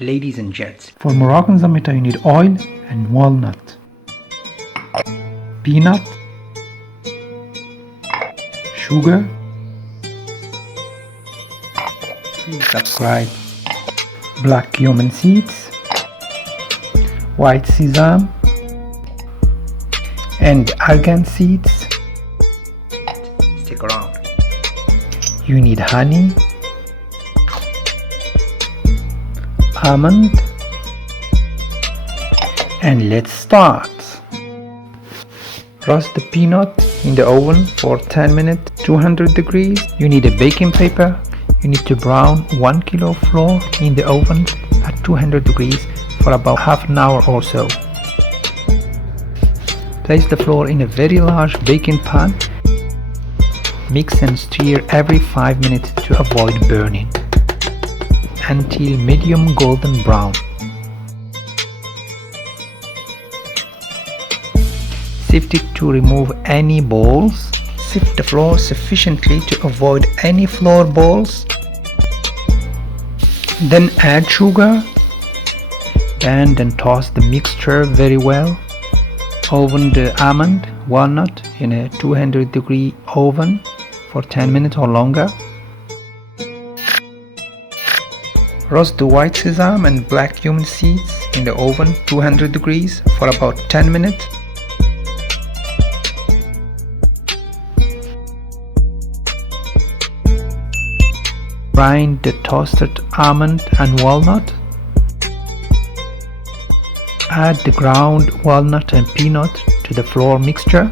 ladies and gents. For Moroccan ZAMITA you need oil and walnut, peanut, sugar. Please subscribe. Black cumin seeds, white sesame, and argan seeds. Stick around. You need honey, almond, and let's start. Roast the peanut in the oven for 10 minutes, 200 degrees. You need a baking paper. You need to brown 1 kilo of flour in the oven at 200 degrees for about half an hour or so. Place the flour in a very large baking pan. Mix and stir every 5 minutes to avoid burning until medium golden brown. Sift it to remove any balls. Sift the flour sufficiently to avoid any flour balls. Then add sugar and then toss the mixture very well. Oven the almond, walnut in a 200 degree oven for 10 minutes or longer. Roast the white sesame and black cumin seeds in the oven 200 degrees for about 10 minutes. Grind the toasted almond and walnut. Add the ground walnut and peanut to the flour mixture.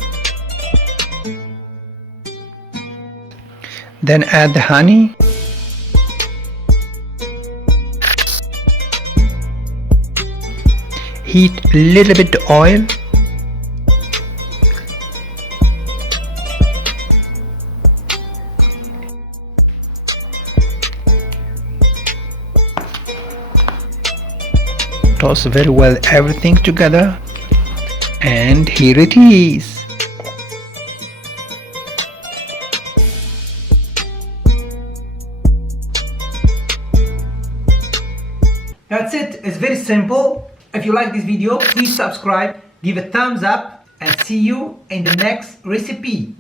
Then add the honey. Heat a little bit of oil. Toss very well everything together, and here it is. That's it. It's very simple. If you like this video, please subscribe, give a thumbs up, and see you in the next recipe.